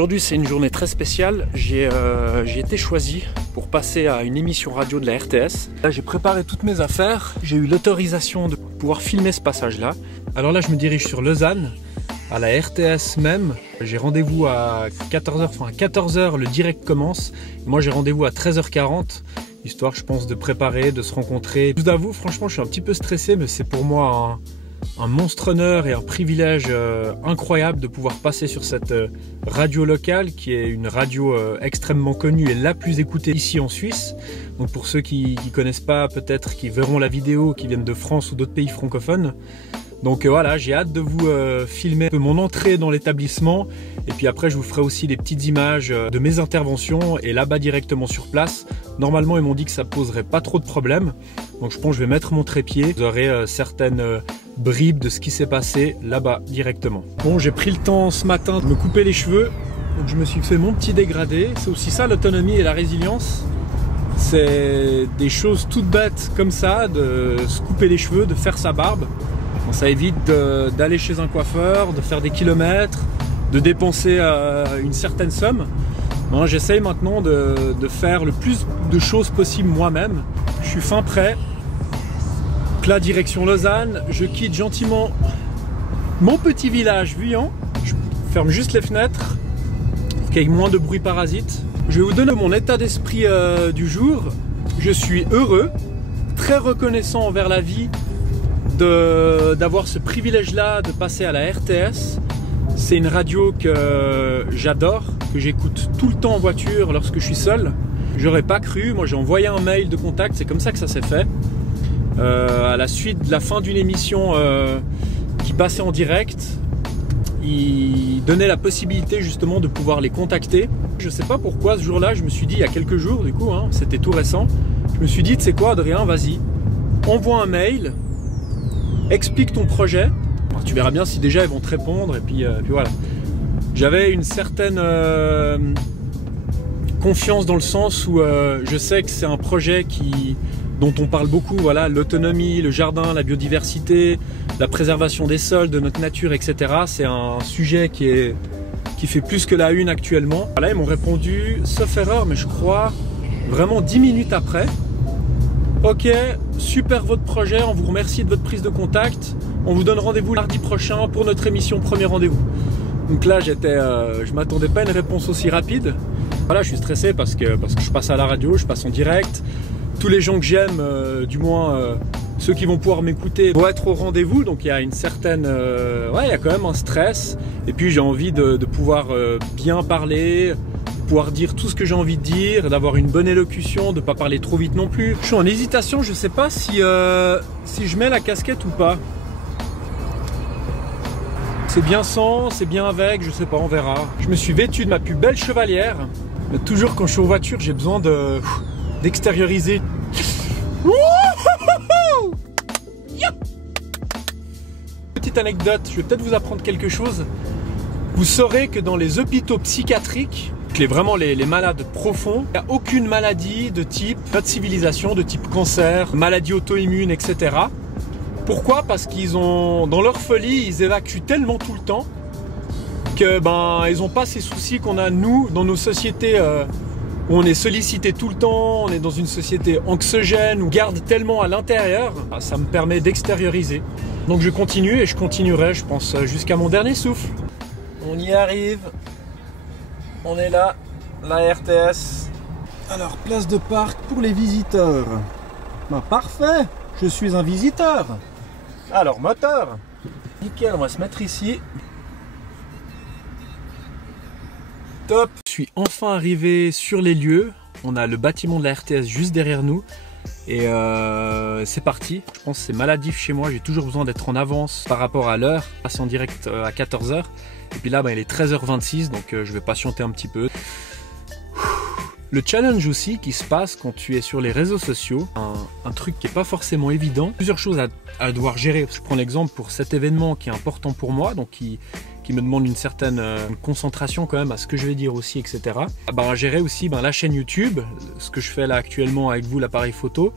Aujourd'hui c'est une journée très spéciale, j'ai été choisi pour passer à une émission radio de la RTS. Là j'ai préparé toutes mes affaires, j'ai eu l'autorisation de pouvoir filmer ce passage-là. Alors là je me dirige sur Lausanne, à la RTS même. J'ai rendez-vous à 14h, enfin à 14h le direct commence. Moi j'ai rendez-vous à 13h40, histoire je pense de préparer, de se rencontrer. Je vous avoue franchement je suis un petit peu stressé, mais c'est pour moi un monstre honneur et un privilège incroyable de pouvoir passer sur cette radio locale qui est une radio extrêmement connue et la plus écoutée ici en Suisse. Donc pour ceux qui ne connaissent pas, peut-être qui verront la vidéo, qui viennent de France ou d'autres pays francophones. Donc voilà, j'ai hâte de vous filmer mon entrée dans l'établissement et puis après je vous ferai aussi des petites images de mes interventions et là-bas directement sur place. Normalement ils m'ont dit que ça poserait pas trop de problèmes, donc je pense que je vais mettre mon trépied. Vous aurez certaines bribes de ce qui s'est passé là-bas directement. Bon, j'ai pris le temps ce matin de me couper les cheveux, donc je me suis fait mon petit dégradé. C'est aussi ça l'autonomie et la résilience. C'est des choses toutes bêtes comme ça, de se couper les cheveux, de faire sa barbe. Bon, ça évite d'aller chez un coiffeur, de faire des kilomètres, de dépenser une certaine somme. J'essaye maintenant de faire le plus de choses possible moi-même. Je suis fin prêt. Donc là, direction Lausanne, je quitte gentiment mon petit village Vuillan. Je ferme juste les fenêtres pour qu'il y ait moins de bruit parasite. Je vais vous donner mon état d'esprit du jour. Je suis heureux, très reconnaissant envers la vie d'avoir ce privilège-là de passer à la RTS. C'est une radio que j'adore, que j'écoute tout le temps en voiture lorsque je suis seul. J'aurais pas cru, moi j'ai envoyé un mail de contact, c'est comme ça que ça s'est fait. À la suite de la fin d'une émission qui passait en direct, il donnait la possibilité justement de pouvoir les contacter. Je sais pas pourquoi ce jour-là, je me suis dit, il y a quelques jours du coup, c'était tout récent, je me suis dit, tu sais quoi Adrien, vas-y, envoie un mail, explique ton projet. Alors, tu verras bien si déjà ils vont te répondre et puis voilà. J'avais une certaine confiance dans le sens où je sais que c'est un projet dont on parle beaucoup, voilà, l'autonomie, le jardin, la biodiversité, la préservation des sols, de notre nature, etc. C'est un sujet qui fait plus que la une actuellement. Voilà, ils m'ont répondu, sauf erreur, mais je crois vraiment 10 minutes après. Ok, super votre projet, on vous remercie de votre prise de contact. On vous donne rendez-vous mardi prochain pour notre émission Premier Rendez-vous. Donc là, je m'attendais pas à une réponse aussi rapide. Voilà, je suis stressé parce que je passe à la radio, je passe en direct. Tous les gens que j'aime, du moins ceux qui vont pouvoir m'écouter, vont être au rendez-vous. Donc il y a une certaine... ouais, il y a quand même un stress. Et puis j'ai envie de pouvoir bien parler, de pouvoir dire tout ce que j'ai envie de dire, d'avoir une bonne élocution, de ne pas parler trop vite non plus. Je suis en hésitation, je ne sais pas si je mets la casquette ou pas. C'est bien sans, c'est bien avec, je sais pas, on verra. Je me suis vêtu de ma plus belle chevalière. Mais toujours quand je suis en voiture, j'ai besoin d'extérioriser. Petite anecdote, je vais peut-être vous apprendre quelque chose. Vous saurez que dans les hôpitaux psychiatriques, vraiment les malades profonds, il n'y a aucune maladie de type notre civilisation, de type cancer, maladie auto-immune, etc. Pourquoi? Parce qu'ils ont, dans leur folie, ils évacuent tellement tout le temps que ils n'ont pas ces soucis qu'on a nous dans nos sociétés où on est sollicité tout le temps, on est dans une société anxiogène, où on garde tellement à l'intérieur, ça me permet d'extérioriser. Donc je continue et je continuerai, je pense, jusqu'à mon dernier souffle. On y arrive, on est là, la RTS. Alors, place de parc pour les visiteurs. Parfait, je suis un visiteur. Alors, moteur. Nickel, on va se mettre ici. Top. Je suis enfin arrivé sur les lieux. On a le bâtiment de la RTS juste derrière nous. Et c'est parti. Je pense que c'est maladif chez moi. J'ai toujours besoin d'être en avance par rapport à l'heure. Passer en direct à 14h. Et puis là, il est 13h26. Donc je vais patienter un petit peu. Le challenge aussi qui se passe quand tu es sur les réseaux sociaux, un truc qui n'est pas forcément évident, plusieurs choses à devoir gérer. Je prends l'exemple pour cet événement qui est important pour moi, donc qui me demande une certaine concentration quand même à ce que je vais dire aussi, etc. À gérer aussi la chaîne YouTube, ce que je fais là actuellement avec vous, l'appareil photo,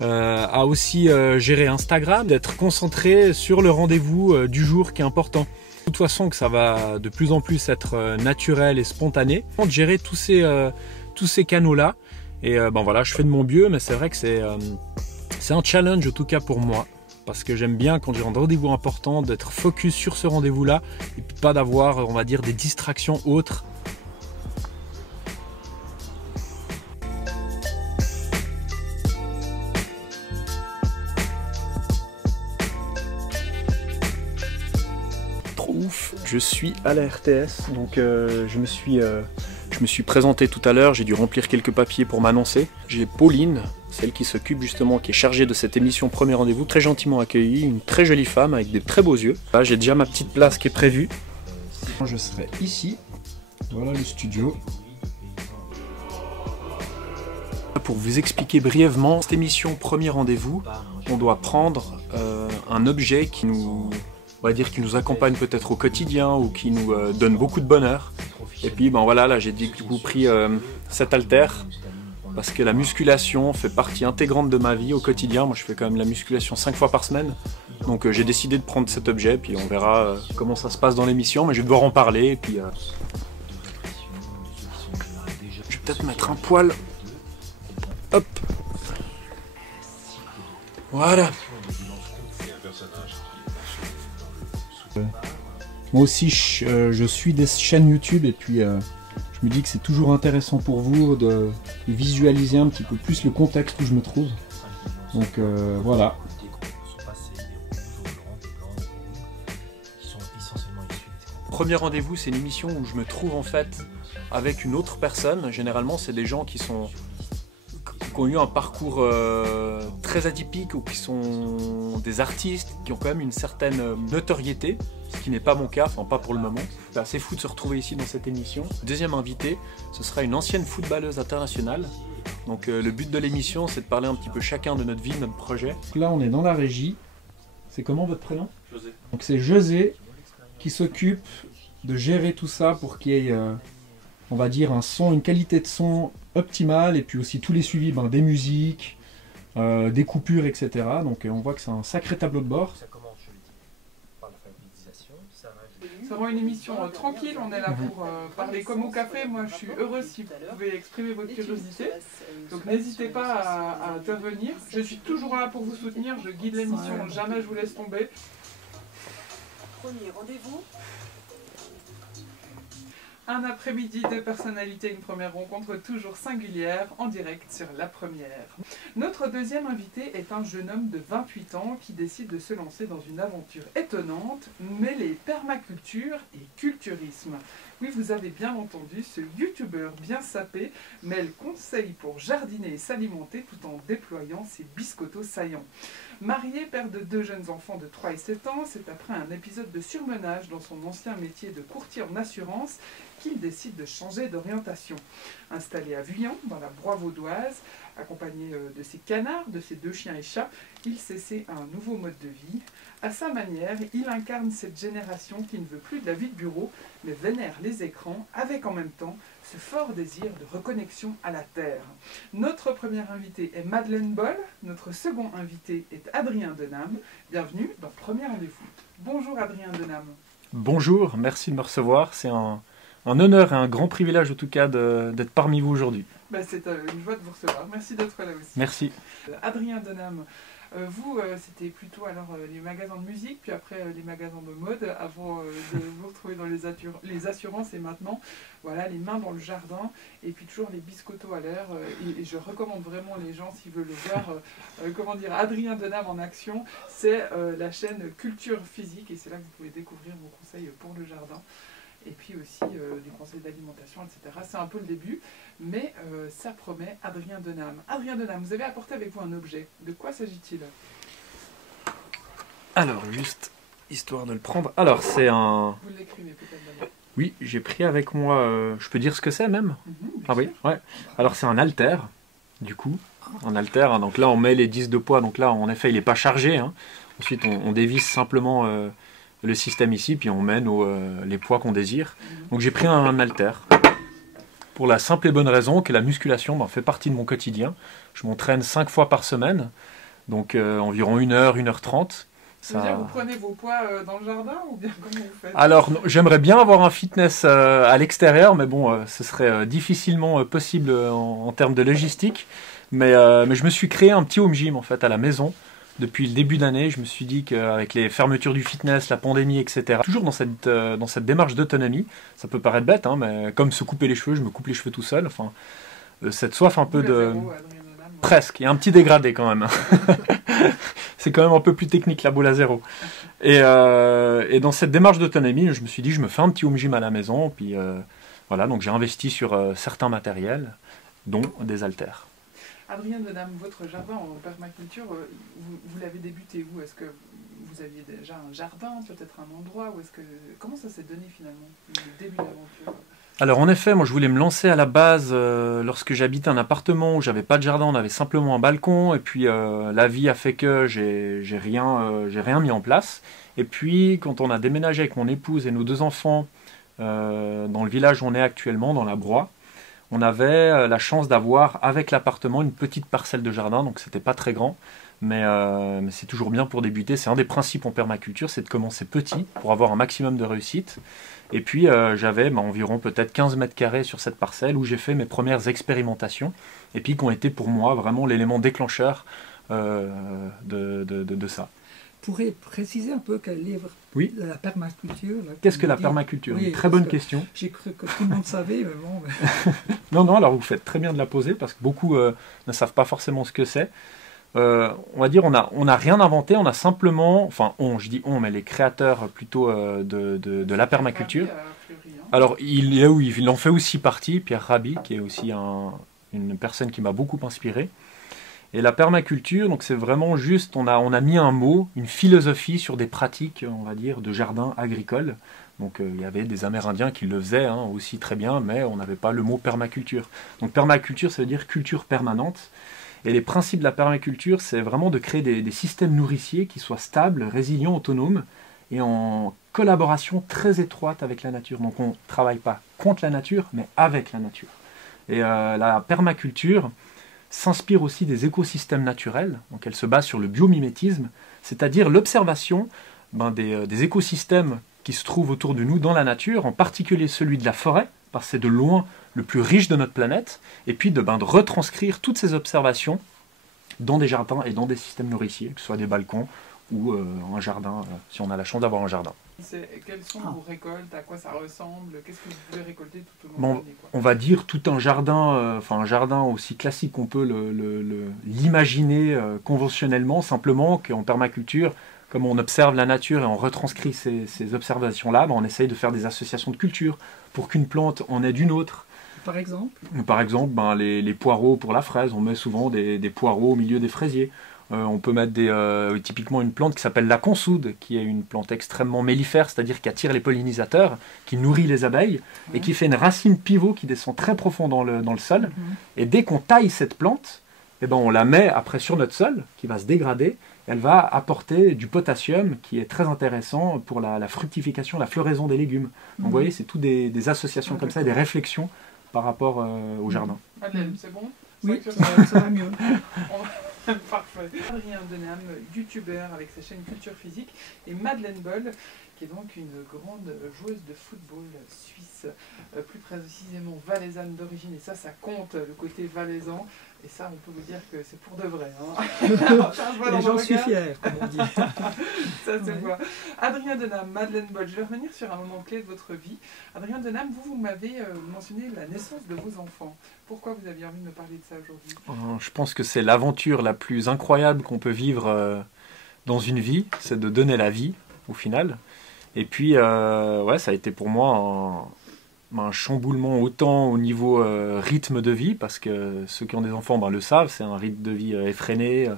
à aussi gérer Instagram, d'être concentré sur le rendez-vous du jour qui est important. De toute façon que ça va de plus en plus être naturel et spontané. De gérer tous ces canaux-là. Et ben voilà, je fais de mon mieux, mais c'est vrai que c'est un challenge en tout cas pour moi. Parce que j'aime bien quand j'ai un rendez-vous important d'être focus sur ce rendez-vous-là et puis pas d'avoir, on va dire, des distractions autres. Trop ouf, je suis à la RTS, donc je me suis présenté tout à l'heure, j'ai dû remplir quelques papiers pour m'annoncer. J'ai Pauline, celle qui s'occupe justement, qui est chargée de cette émission Premier Rendez-vous, très gentiment accueillie, une très jolie femme avec des très beaux yeux. Là, j'ai déjà ma petite place qui est prévue. Je serai ici, voilà le studio. Pour vous expliquer brièvement, cette émission Premier Rendez-vous, on doit prendre un objet qui nous, on va dire, qui nous accompagne peut-être au quotidien ou qui nous donne beaucoup de bonheur. Et puis ben voilà, là j'ai du coup pris cet haltère parce que la musculation fait partie intégrante de ma vie au quotidien. Moi je fais quand même la musculation 5 fois par semaine. Donc j'ai décidé de prendre cet objet, puis on verra comment ça se passe dans l'émission, mais je vais devoir en parler. Et puis je vais peut-être mettre un poil. Hop. Voilà. Moi aussi je suis des chaînes YouTube et puis je me dis que c'est toujours intéressant pour vous de visualiser un petit peu plus le contexte où je me trouve. Donc voilà. Premier Rendez-vous, c'est une émission où je me trouve en fait avec une autre personne. Généralement c'est des gens qui ont eu un parcours très atypique ou qui sont des artistes qui ont quand même une certaine notoriété, ce qui n'est pas mon cas, enfin pas pour le moment. C'est assez fou de se retrouver ici dans cette émission. Deuxième invité, ce sera une ancienne footballeuse internationale. Donc le but de l'émission, c'est de parler un petit peu chacun de notre vie, de notre projet. Donc là on est dans la régie. C'est comment votre prénom? José. Donc c'est José qui s'occupe de gérer tout ça pour qu'il y ait, on va dire, un son, une qualité de son optimale, et puis aussi tous les suivis des musiques, des coupures, etc. Donc on voit que c'est un sacré tableau de bord. Ça commence, je l'ai dit, par l'alphabétisation. C'est vraiment une émission tranquille, on est là pour parler comme au café. Moi je suis heureuse si vous pouvez exprimer votre curiosité. Donc n'hésitez pas à intervenir. Je suis toujours là pour vous soutenir, je guide l'émission, jamais je vous laisse tomber. Premier rendez-vous. Un après-midi de personnalité, une première rencontre toujours singulière, en direct sur La Première. Notre deuxième invité est un jeune homme de 28 ans qui décide de se lancer dans une aventure étonnante, mêler permaculture et culturisme. Oui, vous avez bien entendu, ce youtubeur bien sapé mêle conseils pour jardiner et s'alimenter tout en déployant ses biscottos saillants. Marié, père de 2 jeunes enfants de 3 et 7 ans, c'est après un épisode de surmenage dans son ancien métier de courtier en assurance qu'il décide de changer d'orientation. Installé à Vuillan, dans la Broye vaudoise, accompagné de ses canards, de ses 2 chiens et chats, il s'essaie à un nouveau mode de vie. À sa manière, il incarne cette génération qui ne veut plus de la vie de bureau, mais vénère les écrans, avec en même temps ce fort désir de reconnexion à la terre. Notre première invitée est Madeleine Boll, notre second invité est Adrien Denham. Bienvenue dans Premier Rendez-vous. Bonjour Adrien Denham. Bonjour, merci de me recevoir, c'est un honneur et un grand privilège en tout cas d'être parmi vous aujourd'hui. C'est une joie de vous recevoir, merci d'être là aussi. Merci. Adrien Denham, vous, c'était plutôt alors les magasins de musique, puis après les magasins de mode, avant de vous retrouver dans les assurances, et maintenant, voilà, les mains dans le jardin, et puis toujours les biscottos à l'air. Et je recommande vraiment les gens, s'ils veulent le voir, Adrien Denham en action, c'est la chaîne Culture Physique, et c'est là que vous pouvez découvrir vos conseils pour le jardin. Et puis aussi des conseils d'alimentation, etc. C'est un peu le début, mais ça promet. Adrien Denham. Adrien Denham, vous avez apporté avec vous un objet. De quoi s'agit-il? Alors, juste histoire de le prendre. Alors, c'est un... Vous l'écrivez peut-être d'abord. Oui, j'ai pris avec moi... je peux dire ce que c'est même? Ah oui, sûr. ouais. Alors, c'est un haltère, du coup. Un haltère, hein. Donc là, on met les disques de poids. Donc là, en effet, il n'est pas chargé. Hein. Ensuite, on dévisse simplement... le système ici, puis on met les poids qu'on désire. Donc j'ai pris un haltère pour la simple et bonne raison que la musculation fait partie de mon quotidien. Je m'entraîne 5 fois par semaine, donc environ 1h, 1h30. C'est-à-dire, vous prenez vos poids dans le jardin ou bien comment vous faites? Alors, j'aimerais bien avoir un fitness à l'extérieur, mais bon, ce serait difficilement possible en termes de logistique. Mais je me suis créé un petit home gym en fait à la maison. Depuis le début d'année, je me suis dit qu'avec les fermetures du fitness, la pandémie, etc., toujours dans cette démarche d'autonomie, ça peut paraître bête, hein, mais comme se couper les cheveux, je me coupe les cheveux tout seul. Enfin, cette soif un peu Boule à de... zéro, Adrien Denham. Presque, il y a un petit dégradé quand même. C'est quand même un peu plus technique la boule à zéro. Et dans cette démarche d'autonomie, je me suis dit, je me fais un petit home gym à la maison. Puis voilà, donc j'ai investi sur certains matériels, dont des haltères. Adrien Denham, votre jardin en permaculture, vous l'avez débuté où? Est-ce que vous aviez déjà un jardin, peut-être un endroit, ou comment ça s'est donné finalement, le début de l'aventure? Alors en effet, moi je voulais me lancer à la base lorsque j'habitais un appartement où j'avais pas de jardin, on avait simplement un balcon, et puis la vie a fait que j'ai rien mis en place. Et puis quand on a déménagé avec mon épouse et nos 2 enfants dans le village où on est actuellement, dans la Broye, on avait la chance d'avoir avec l'appartement une petite parcelle de jardin, donc c'était pas très grand, mais c'est toujours bien pour débuter. C'est un des principes en permaculture, c'est de commencer petit pour avoir un maximum de réussite. Et puis j'avais environ peut-être 15 mètres carrés sur cette parcelle où j'ai fait mes premières expérimentations, et puis qui ont été pour moi vraiment l'élément déclencheur de ça. Vous pourrez préciser un peu quel est Oui. la permaculture? Qu'est-ce que la permaculture? Oui, Une très bonne parce que question. J'ai cru que tout le monde savait, mais bon... Non, alors vous faites très bien de la poser, parce que beaucoup ne savent pas forcément ce que c'est. On va dire, on n'a rien inventé, on a simplement, enfin je dis on, mais les créateurs plutôt de la permaculture. Alors il en fait aussi partie, Pierre Rabhi, qui est aussi une personne qui m'a beaucoup inspiré. Et la permaculture, donc c'est vraiment juste, on a mis un mot, une philosophie sur des pratiques, on va dire, de jardin agricole. Donc il y avait des Amérindiens qui le faisaient aussi très bien, mais on n'avait pas le mot permaculture. Donc permaculture, ça veut dire culture permanente. Et les principes de la permaculture, c'est vraiment de créer des systèmes nourriciers qui soient stables, résilients, autonomes, et en collaboration très étroite avec la nature. Donc on ne travaille pas contre la nature, mais avec la nature. Et la permaculture s'inspire aussi des écosystèmes naturels, donc elle se base sur le biomimétisme, c'est-à-dire l'observation des écosystèmes qui se trouvent autour de nous dans la nature, en particulier celui de la forêt, parce que c'est de loin le plus riche de notre planète, et puis de retranscrire toutes ces observations dans des jardins et dans des systèmes nourriciers, que ce soit des balcons ou un jardin, si on a la chance d'avoir un jardin. Quelles sont vos récoltes? À quoi ça ressemble? Qu'est-ce que vous pouvez récolter tout au long de l'année? On va dire tout un jardin, un jardin aussi classique qu'on peut l'imaginer conventionnellement, simplement qu'en permaculture, comme on observe la nature et on retranscrit ces observations-là, on essaye de faire des associations de cultures pour qu'une plante en aide une autre. Par exemple? Par exemple, les poireaux pour la fraise, on met souvent des poireaux au milieu des fraisiers. On peut mettre typiquement une plante qui s'appelle la consoude, qui est une plante extrêmement mellifère, c'est-à-dire qui attire les pollinisateurs, qui nourrit les abeilles, et qui fait une racine pivot qui descend très profond dans le sol. Et dès qu'on taille cette plante, on la met après sur notre sol, qui va se dégrader. Elle va apporter du potassium, qui est très intéressant pour la fructification, la floraison des légumes. Donc vous voyez, c'est tout des associations comme ça, des réflexions par rapport au jardin. Madeleine, c'est bon? Oui, ça va mieux. Parfait. Adrien Denham, youtubeur avec sa chaîne Culture Physique, et Madeleine Boll, qui est donc une grande joueuse de football suisse, plus précisément valaisanne d'origine, et ça compte, le côté valaisan, et ça on peut vous dire que c'est pour de vrai. Et j'en suis fier, comme on dit. Ça se voit. Adrien Denham, Madeleine Boll, je vais revenir sur un moment clé de votre vie. Adrien Denham, vous m'avez mentionné la naissance de vos enfants. Pourquoi vous aviez envie de me parler de ça aujourd'hui? Je pense que c'est l'aventure la plus incroyable qu'on peut vivre dans une vie, c'est de donner la vie au final. Et puis, ça a été pour moi un chamboulement autant au niveau rythme de vie, parce que ceux qui ont des enfants le savent, c'est un rythme de vie effréné,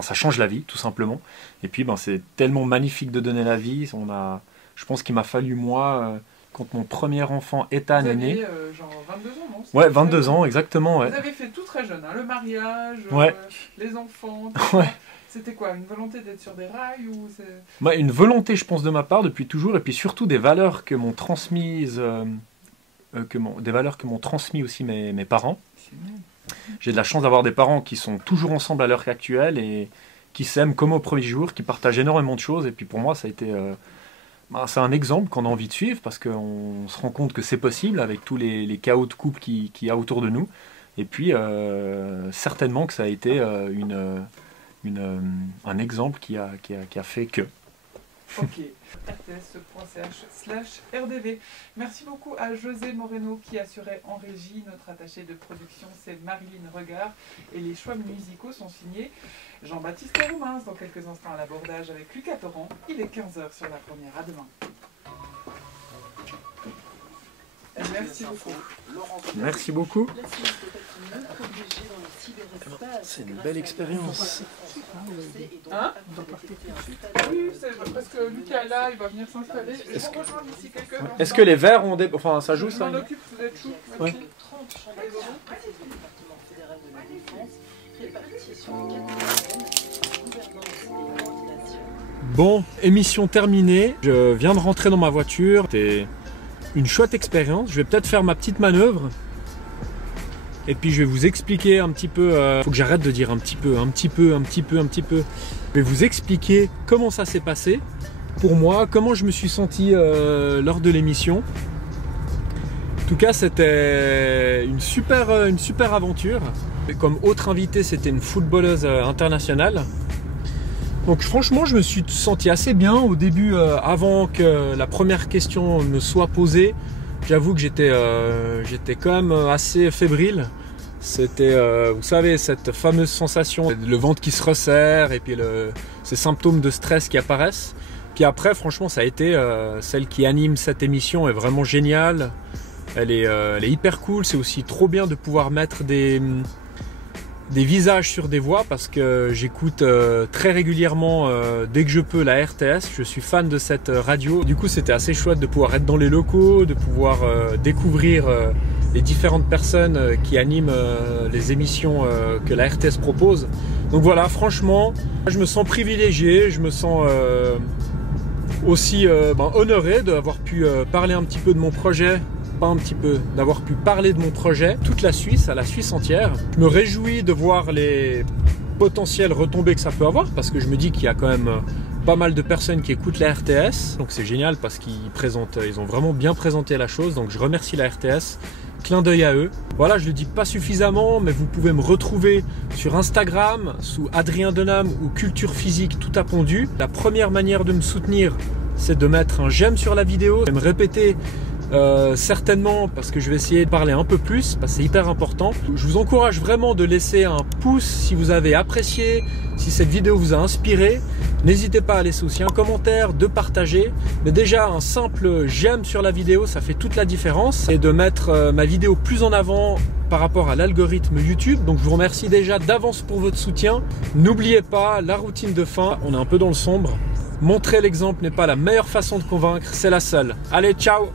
ça change la vie tout simplement. Et puis c'est tellement magnifique de donner la vie. Je pense qu'il m'a fallu moi, quand mon premier enfant Ethan est né, genre 22 ans, non? Ouais, 22 ans exactement. Ouais. Vous avez fait tout très jeune, le mariage, les enfants. Ouais. C'était quoi, une volonté d'être sur des rails ou une volonté, je pense, de ma part depuis toujours, et puis surtout des valeurs que m'ont transmises, des valeurs que m'ont transmis aussi mes parents. J'ai de la chance d'avoir des parents qui sont toujours ensemble à l'heure actuelle, et qui s'aiment comme au premier jour, qui partagent énormément de choses. Et puis pour moi, ça a été, c'est un exemple qu'on a envie de suivre parce qu'on se rend compte que c'est possible avec tous les chaos de couple qu'il y a autour de nous. Et puis certainement que ça a été un exemple qui a fait que. Ok, rts.ch/rdv. Merci beaucoup à José Moreno qui assurait en régie. Notre attachée de production, c'est Marilyn Regard. Et les choix musicaux sont signés Jean-Baptiste Romains. Dans quelques instants à l'abordage avec Lucas Torrent. Il est 15h sur la première. À demain. Merci beaucoup. Merci beaucoup. C'est une belle expérience. Hein? Oui, c'est parce que Lucas est là, il va venir s'installer. Est-ce que les verres ont des... Enfin, ça joue ça? Je m'en occupe, vous êtes chou. Ouais. Bon, émission terminée. Je viens de rentrer dans ma voiture. C'était une chouette expérience. Je vais peut-être faire ma petite manœuvre. Et puis je vais vous expliquer un petit peu. Faut que j'arrête de dire un petit peu. Je vais vous expliquer comment ça s'est passé pour moi, comment je me suis senti lors de l'émission. En tout cas, c'était une super aventure. Et comme autre invité, c'était une footballeuse internationale. Donc franchement, je me suis senti assez bien au début, avant que la première question me soit posée. J'avoue que j'étais quand même assez fébrile. C'était, vous savez, cette fameuse sensation, le ventre qui se resserre et puis ces symptômes de stress qui apparaissent. Puis après, franchement, ça a été celle qui anime cette émission est vraiment géniale. Elle est hyper cool. C'est aussi trop bien de pouvoir mettre des visages sur des voix parce que j'écoute très régulièrement dès que je peux la RTS. Je suis fan de cette radio. Du coup, c'était assez chouette de pouvoir être dans les locaux, de pouvoir découvrir les différentes personnes qui animent les émissions que la RTS propose. Donc voilà, franchement, je me sens privilégié, je me sens aussi honoré d'avoir pu parler un petit peu de mon projet. Pas un petit peu, d'avoir pu parler de mon projet, toute la Suisse, à la Suisse entière. Je me réjouis de voir les potentielles retombées que ça peut avoir, parce que je me dis qu'il y a quand même pas mal de personnes qui écoutent la RTS, donc c'est génial parce ils ont vraiment bien présenté la chose, donc je remercie la RTS, clin d'œil à eux. Voilà, je le dis pas suffisamment, mais vous pouvez me retrouver sur Instagram, sous Adrien Denham ou Culture Physique tout à pondu. La première manière de me soutenir, c'est de mettre un j'aime sur la vidéo, et me répéter certainement parce que je vais essayer de parler un peu plus parce que c'est hyper important. Je vous encourage vraiment de laisser un pouce si vous avez apprécié, si cette vidéo vous a inspiré. N'hésitez pas à laisser aussi un commentaire, de partager. Mais déjà un simple j'aime sur la vidéo, ça fait toute la différence. Et de mettre ma vidéo plus en avant par rapport à l'algorithme YouTube. Donc je vous remercie déjà d'avance pour votre soutien. N'oubliez pas la routine de fin, on est un peu dans le sombre. Montrer l'exemple n'est pas la meilleure façon de convaincre, c'est la seule. Allez, ciao!